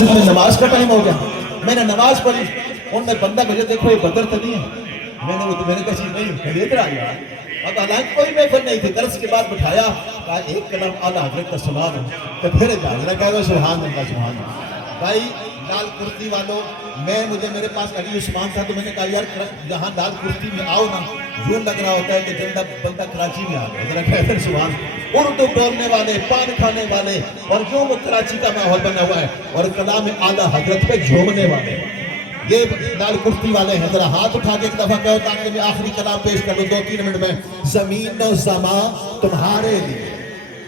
مسجد میں نماز کا ٹائم ہو گیا، میں نے نماز پڑھی، ان میں بندہ مجھے دیکھو یہ بدر تو نہیں ہے، میں نے کہا چیز نہیں کہہ ادھر آ گیا۔ اب حالانکہ کوئی محفل نہیں تھی، درس کے بعد بٹھایا، کہا ایک کلام اعلیٰ حضرت کا سنا دو، تو پھر جاگرہ کہہ دو سبحان اللہ سبحان اللہ۔ بھائی لال کرتی والوں، مجھے میرے پاس علی عثمان تھا تو میں نے کہا یار جہاں لال کرتی میں آؤ نا، یوں لگ رہا ہوتا ہے کہ جندہ بندہ کراچی میں آ گیا، ذرا کہتے ہیں سبحان اللہ۔ اردو بولنے والے، پان کھانے والے، اور یوں وہ کراچی کا ماحول بنا ہوا ہے، اور کلام اعلیٰ حضرت پہ جھومنے والے، یہ لال کرتی والے ہیں۔ ذرا ہاتھ اٹھا کے ایک دفعہ کہو تاکہ میں آخری کلام پیش کر لوں 2-3 منٹ میں۔ زمین و زمان تمہارے لیے،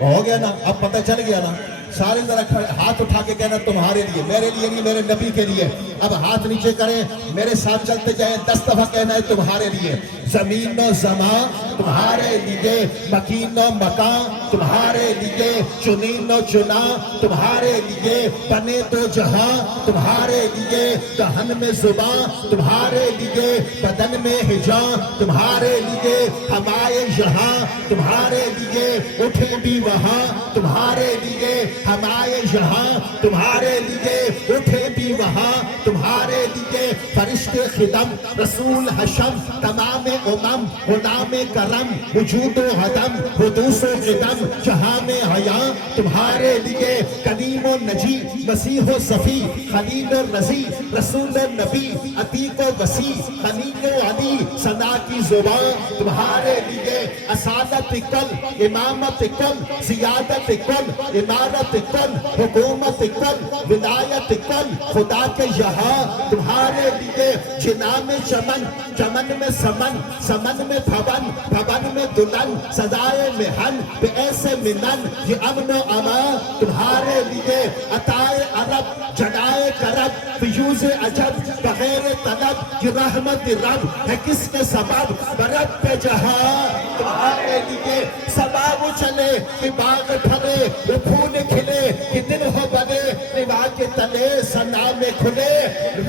ہو گیا نا، اب پتہ چل گیا نا، سارے ذرا ہاتھ اٹھا کے کہنا تمہارے لیے، میرے لیے نہیں، میرے نبی کے لیے۔ اب ہاتھ نیچے کریں، میرے ساتھ چلتے جائیں، 10 دفعہ کہنا ہے تمہارے لیے۔ زمین و زمان تمہارے لیے، مکین و مکان تمہارے لیے، چنین و چنا تمہارے لیے، بنے تو جہاں تمہارے لیے، دہن میں زبان تمہارے لیے، بدن میں حجاں تمہارے لیے، ہمائے یہاں تمہارے لیے، اٹھیں بھی وہاں تمہارے لیے، ہمائے یہاں تمہارے لیے، اٹھیں بھی وہاں تمہارے لیے، فرشتے خدم رسول حشم تمام امم غلام کرم وجود و عدم حدوث و قدم جہاں میں حیاں تمہارے لیے، کلیم و نجی مسیح و صفی خلیل و رضی رسول و نبی عتیق و وسیع خلیل و علی ثنا کی زبان تمہارے لیے، اسادت کل امامت کل زیادت کل امارت کل حکومت کل ولایت کل خدا کے یہاں تمہارے لیے، جنا میں چمن چمن میں سمن سمن میں بھون بھون میں دلہن سزائے محن بے ایسے منن یہ امن و امان تمہارے لیے، عطائے عرب جنائے کرب فیوز عجب بغیر طلب یہ رحمت رب ہے کس کے سبب برب پہ جہاں تمہارے لیے، سباب چلے کہ باغ ڈھلے وہ پھول کھلے کہ دن ہو بنے روا کے تلے ثنا میں کھلے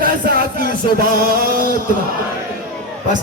رضا کی زبان بس۔